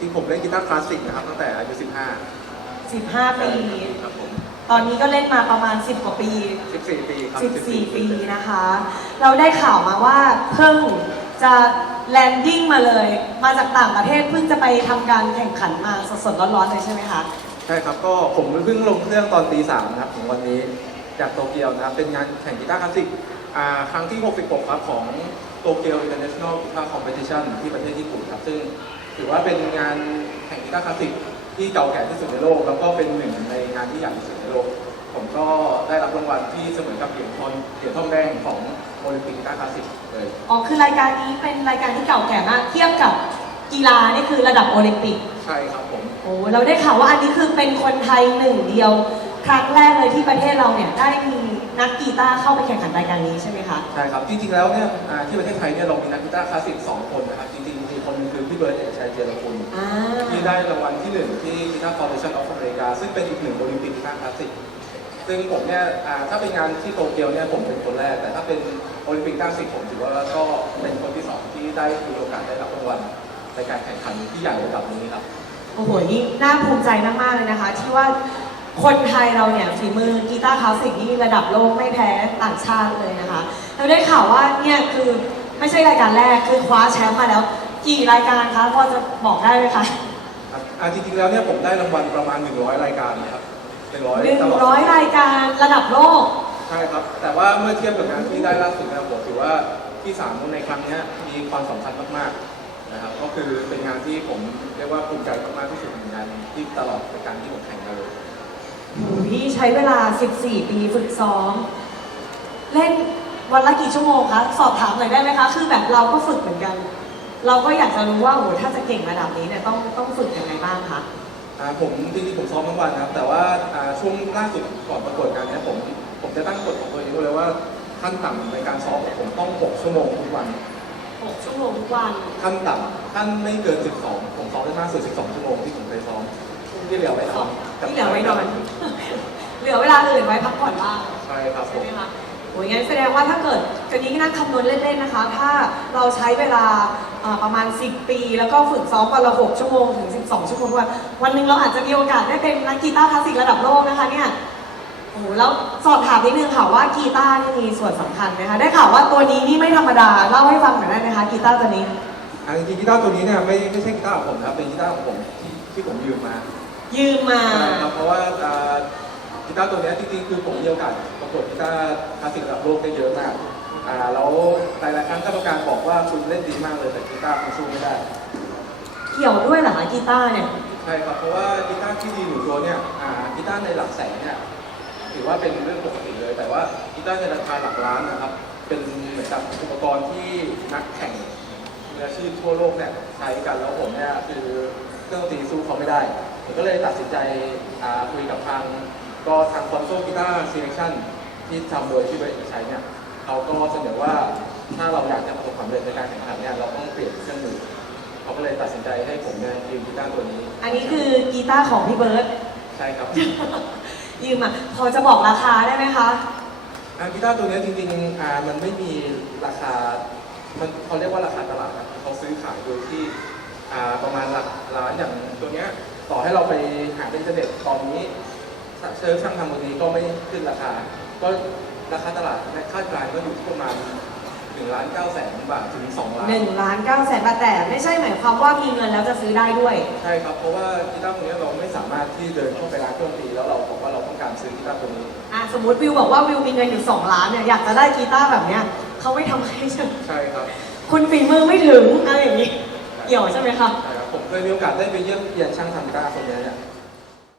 จริงๆผมเล่นกีตาร์คลาสสิกนะครับตั้งแต่อายุ 15 15 ปี ครับผม ตอนนี้ก็เล่นมาประมาณ 10 กว่าปี 14 ปีครับ14 ปีนะคะ เราได้ข่าวมาว่าเพิ่งจะแลนดิ้งมาเลย มาจากต่างประเทศเพิ่งจะไปทำการแข่งขันมาสดๆร้อนๆเลยใช่ไหมคะ ใช่ครับ ก็ผมเพิ่งลงเครื่องตอนตีสามนะครับของวันนี้จากโตเกียวนะครับ เป็นงานแข่งกีตาร์คลาสสิกอ่าครั้งที่ 66 ครับ ของโตเกียว International Guitar Competition ที่ประเทศญี่ปุ่นครับ ซึ่ง ถือว่าเป็นงานแข่งกีตาร์คลาสสิกที่เก่าแก่ที่สุดในโลก แล้วก็เป็นหนึ่งในงานที่ใหญ่ที่สุดในโลก ผมก็ได้รับรางวัลที่เสมอกับเหรียญทองเหรียญทองแดงของโอลิมปิกกีตาร์คลาสสิกเลยอ๋อคือรายการนี้เป็นรายการที่เก่าแก่มาก เทียบกับกีฬานี่คือระดับโอลิมปิก ใช่ครับผม โอ้เราได้ข่าวว่าอันนี้คือเป็นคนไทยหนึ่งเดียว ครั้งแรกเลยที่ประเทศเราเนี่ยได้มี นักกีตาร์เข้าไปแข่งขันรายการนี้ใช่ไหมคะ ใช่ครับ จริงๆ แล้วเนี่ยอ่าที่ประเทศไทยเนี่ยเรามีนักกีตาร์คลาสสิกสองคนนะครับ จริงๆมีคนหนึงคือพี่เบิร์ดเอกชัยเจริญคุณอ่า ที่ได้รางวัลที่หนึ่งที่ Guitar Foundation of America ซึ่งเป็นอีกหนึ่งโอลิมปิกกีตาร์คลาสสิกซึ่งผมเนี่ยอ่าถ้าเป็นงานที่โตเกียวเนี่ยผมเป็นคนแรก แต่ถ้าเป็นโอลิมปิกคลาสสิกผมถือว่าก็เป็นคนที่สองที่ได้มีโอกาสได้รับรางวัลในการแข่งขันที่ใหญ่ระดับนี้ครับ โอ้โห นี่น่าภูมิใจมาก ๆ เลยนะคะ ที่ว่า คนไทยเราเนี่ยฝีมือกีตาร์คลาสสิกนี่ระดับโลกไม่แพ้ต่างชาติเลยนะคะเราได้ข่าวว่าเนี่ยคือไม่ใช่รายการแรกคือคว้าแชมป์มาแล้ว กี่รายการคะพอจะบอกได้ไหมคะครับอ่าจริงๆแล้วเนี่ยผมได้รางวัลประมาณ 100 รายการนะครับ100หนึ่งตลอดร้อยรายการระดับโลก ใช่ครับ แต่ว่าเมื่อเทียบกับงานที่ได้ล่าสุดนะครับผมถือว่าที่สามในครั้งเนี้ยมีความสำคัญมากๆนะครับ ก็คือเป็นงานที่ผมเรียกว่าภูมิใจมากๆที่สุดหนึ่งงานที่ตลอดในการที่ผมแข่งมาเลย พี่ใช้เวลา 14 ปีฝึกซ้อม เล่นวันละกี่ชั่วโมงคะ สอบถามหน่อยได้ไหมคะ คือแบบเราก็ฝึกเหมือนกัน เราก็อยากจะรู้ว่าโอ้โหถ้าจะเก่งระดับนี้เนี่ยต้องต้องฝึกยังไงบ้างคะ อ่าผมจริงๆผมซ้อมทั้งวันนะครับ แต่ว่าอ่าช่วงล่าสุดก่อนประกวดการเนี้ยผมผมจะตั้งกฎของตัวเองไว้เลยว่าขั้นต่ำในการซ้อมของผมต้อง 6 ชั่วโมงทุกวัน 6 ชั่วโมงทุกวัน ขั้นต่ำขั้นไม่เกิน 12 ผมซ้อมได้มากสุด 12 ชั่วโมงที่ผมเคยซ้อมที่เหลือไว้นอน ที่เหลือไว้นอน เหลือเวลาอื่นไว้พักผ่อนบ้างใช่ครับผใช่ม ไหมคะโอ้ยงั้นแสดงว่าถ้าเกิดจะนี้นั่งคำนวณเล่นๆนะคะ ถ้าเราใช้เวลาอ่าประมาณ 10 ปี แล้วก็ฝึกซ้อมวันละ6ชั่วโมงถึง 12 ชั่วโมงทุกวันวันหนึ่งเราอาจจะมีโอกาสได้เป็นนักกีตาร์คลาสสิกระดับโลกนะคะเนี่ยโอ้โหแล้วสอบถามนิดนึงค่ะว่ากีตาร์นี่มีส่วนสำคัญไหมคะได้ข่าวว่าตัวนี้นี่ไม่ธรรมดาเล่าให้ฟังหน่อยได้ไหมคะกีตาร์ตัวนี้อ่าจริงๆกีตาร์ตัวนี้เนี่ยไม่ไม่ใช่กีตาร์ของผมนะครับเป็นกีตาร์ของผมที่ที่ผมยืมมา ยืมมาใช่ครับเพราะว่าอ่ากีตาร์ตัวเนี้ยจริงๆคือผมมีโอกาสประกวดกีตาร์คลาสสิกระดับโลกได้เยอะมากอ่าแล้วหลายๆครั้งกรรมการบอกว่าคุณเล่นดีมากเลยแต่กีตาร์คุณสู้ไม่ได้ เกี่ยวด้วยเหรอคะกีตาร์เนี่ย ใช่ครับ เพราะว่ากีตาร์ที่ดีอยู่ตัวเนี่ยอ่ากีตาร์ในหลักแสนเนี่ยถือว่าเป็นเรื่องปกติเลย แต่ว่ากีตาร์ในราคาหลักล้านนะครับ เป็นเหมือนกับอุปกรณ์ที่นักแข่งมืออาชีพทั่วโลกเนี่ยใช้กันแล้วผมเนี่ยคือเครื่องดนตรีสู้เขาไม่ได้ ผมก็เลยตัดสินใจอ่าคุยกับทางก็ทางคอนโซลกีตาร์ซีเลคชั่นที่ทำโดยที่บริษัทใช้เนี่ยเขาก็เสนอว่าถ้าเราอยากจะประสบความสำเร็จในการแข่งขันเนี่ยเราต้องเปลี่ยนเครื่องมือเขาก็เลยตัดสินใจให้ผมเนี่ยยืมกีตาร์ตัวนี้ อันนี้คือกีตาร์ของพี่เบิร์ตใช่ครับยืมอะพอจะบอกราคาได้ไหมคะอ่ากีตาร์ตัวเนี้ยจริงๆอ่ามันไม่มีราคามันเขาเรียกว่าราคาตลาดครับเขาซื้อขายโดยที่อ่าประมาณหลักล้านอย่างตัวเนี้ย ต่อให้เราไปหาในอินเทอร์เน็ตตอนนี้เชิญช่างทำตัวนี้ก็ไม่ขึ้นราคา ก็ราคาตลาดในคาดการณ์ก็อยู่ที่ประมาณ1ล้าน9แสนบาทถึง2ล้าน1ล้าน9แสนบาทแต่ไม่ใช่หมายความว่ามีเงินแล้วจะซื้อได้ด้วย ใช่ครับ เพราะว่ากีตาร์ตัวเนี้ยเราไม่สามารถที่เดินเข้าไปร้านเครื่องดนตรีแล้วเราบอกว่าเราต้องการซื้อกีตาร์ตัวนี้อะสมมติวิวบอกว่าวิวมีเงินอยู่ 2 ล้านเนี่ยอยากจะได้กีตาร์แบบเนี้ยเขาไม่ทำให้ใช่ไหมใช่ครับ คุณฝีมือไม่ถึงอะไรอย่างนี้เกี่ยวใช่ไหมคะใช่ครับ ผมเคยมีโอกาสได้ไปเยี่ยมเยียนช่างทำกล้าคนนี้เนี่ย